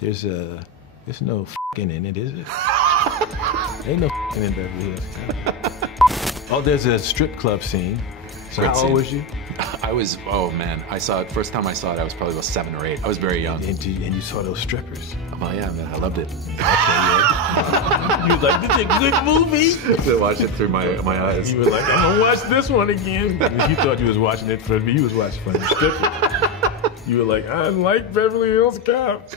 There's no f***ing in it, is it? Ain't no f***ing in Beverly Hills. Oh, there's a strip club scene. So how old was you? I was, oh man, I saw it, first time I saw it, I was probably about 7 or 8. I was very young. And you saw those strippers. Oh yeah, man, I loved it. Okay, yeah. You was like, this is a good movie. I watched it through my eyes. You were like, I'm gonna watch this one again. You thought you was watching it for me, you was watching for the strippers. You were like, I like Beverly Hills Cop.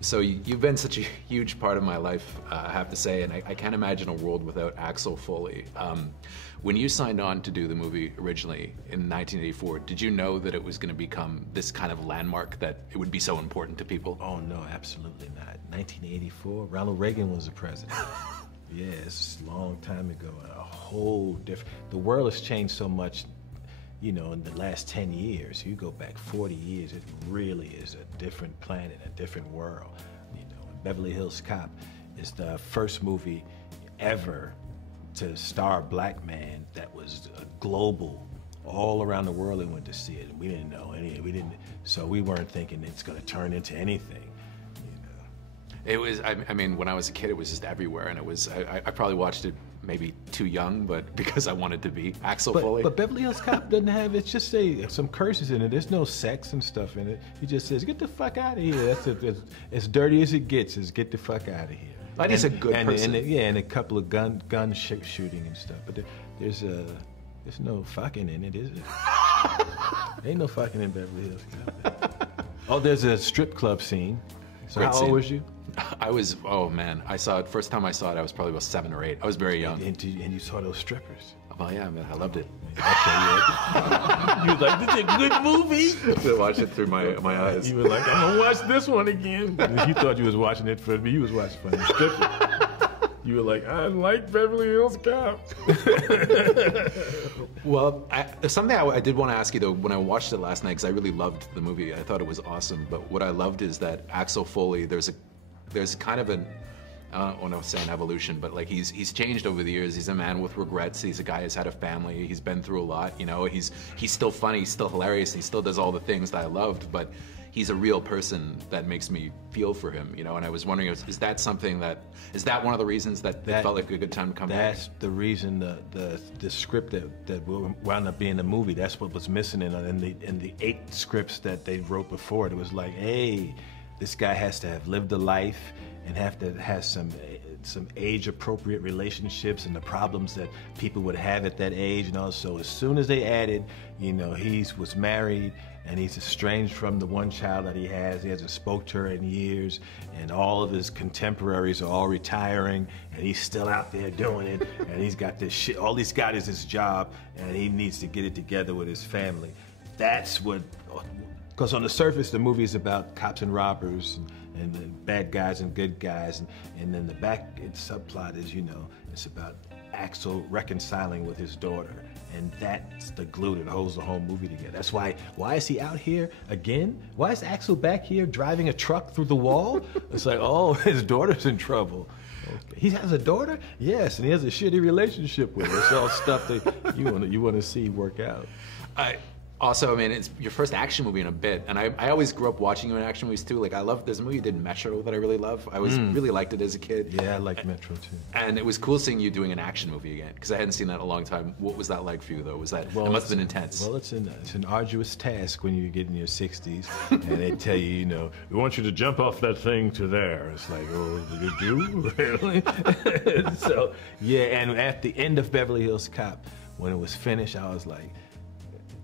So you've been such a huge part of my life, I have to say, and I can't imagine a world without Axel Foley. When you signed on to do the movie originally in 1984, did you know that it was going to become this kind of landmark, that it would be so important to people? Oh no, absolutely not. 1984, Ronald Reagan was the president. Yeah, it's a long time ago, a whole different, the world has changed so much, you know, in the last 10 years. You go back 40 years, it really is a different planet, a different world. You know, Beverly Hills Cop is the first movie ever to star a black man that was global. All around the world they went to see it, and we didn't know any, so we weren't thinking it's gonna turn into anything. It was, I mean, when I was a kid, it was just everywhere, and it was, I probably watched it maybe too young, but because I wanted to be Axel Foley. But Beverly Hills Cop doesn't have, it's just some curses in it. There's no sex and stuff in it. He just says, get the fuck out of here. That's as dirty as it gets, is get the fuck out of here. Like he's a good person. And a couple of gun shooting and stuff. But there's no fucking in it, is it? Ain't no fucking in Beverly Hills Cop. Oh, there's a strip club scene. So how old was you? I was, oh man, I saw it, first time I saw it, I was probably about 7 or 8. I was very young. And you saw those strippers. Oh yeah, man, I loved it. Okay, yeah. You was like, this is a good movie. I watched it through my eyes. You were like, I'm gonna watch this one again. You thought you was watching it for me, you was watching for the strippers. You were like, I like Beverly Hills Cop. Well, something I did want to ask you though, when I watched it last night, because I really loved the movie, I thought it was awesome, but what I loved is that Axel Foley, there's kind of an, I don't want to say an evolution, but like he's changed over the years. He's a man with regrets. He's a guy who's had a family. He's been through a lot. You know, he's still funny. He's still hilarious. He still does all the things that I loved. But he's a real person that makes me feel for him. You know, and I was wondering, is that something that is that one of the reasons that it felt like a good time to come back? That's the reason the script that wound up being the movie. That's what was missing in the 8 scripts that they wrote before it. It was like, hey, this guy has to have lived a life and have to have some age-appropriate relationships and the problems that people would have at that age. And also, as soon as they added, you know, he was married and he's estranged from the one child that he hasn't spoke to her in years, and all of his contemporaries are all retiring, and he's still out there doing it, and he's got this shit. All he's got is his job, and he needs to get it together with his family. That's what. Because on the surface, the movie is about cops and robbers and the bad guys and good guys, and then the back subplot is, you know, it's about Axel reconciling with his daughter, and that's the glue that holds the whole movie together. That's why is he out here again? Why is Axel back here driving a truck through the wall? It's like, oh, his daughter's in trouble. Okay. He has a daughter? Yes, and he has a shitty relationship with her. It's all stuff that you want to see work out. Also, I mean, it's your first action movie in a bit, and I always grew up watching you in action movies too. Like, there's a movie you did, Metro, that I really love. I really liked it as a kid. Yeah, I liked Metro too. And it was cool seeing you doing an action movie again, because I hadn't seen that in a long time. What was that like for you, though? It must have been intense. Well, it's an arduous task when you get in your 60s, and they tell you, you know, we want you to jump off that thing to there. It's like, oh, you do? Really? So, yeah, and at the end of Beverly Hills Cop, when it was finished, I was like,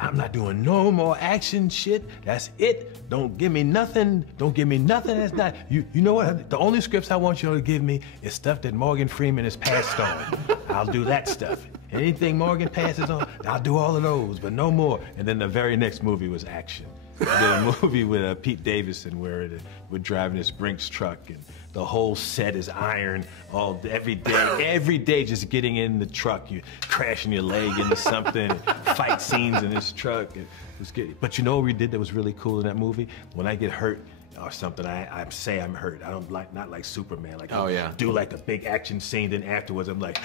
I'm not doing no more action shit. That's it. Don't give me nothing. Don't give me nothing. That's not, you know what? The only scripts I want you to give me is stuff that Morgan Freeman has passed on. I'll do that stuff. Anything Morgan passes on, I'll do all of those, but no more. And then the very next movie was action. I did a movie with Pete Davidson where we're driving this Brinks truck, and the whole set is iron every day just getting in the truck, you crashing your leg into something, fight scenes in this truck. It was good. But you know what we did that was really cool in that movie? When I get hurt or something, I say I'm hurt. I don't not like Superman. Like, oh yeah, do like a big action scene, then afterwards I'm like,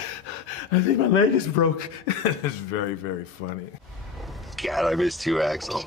I think my leg is broke. It's very, very funny. God, I missed you, Axel.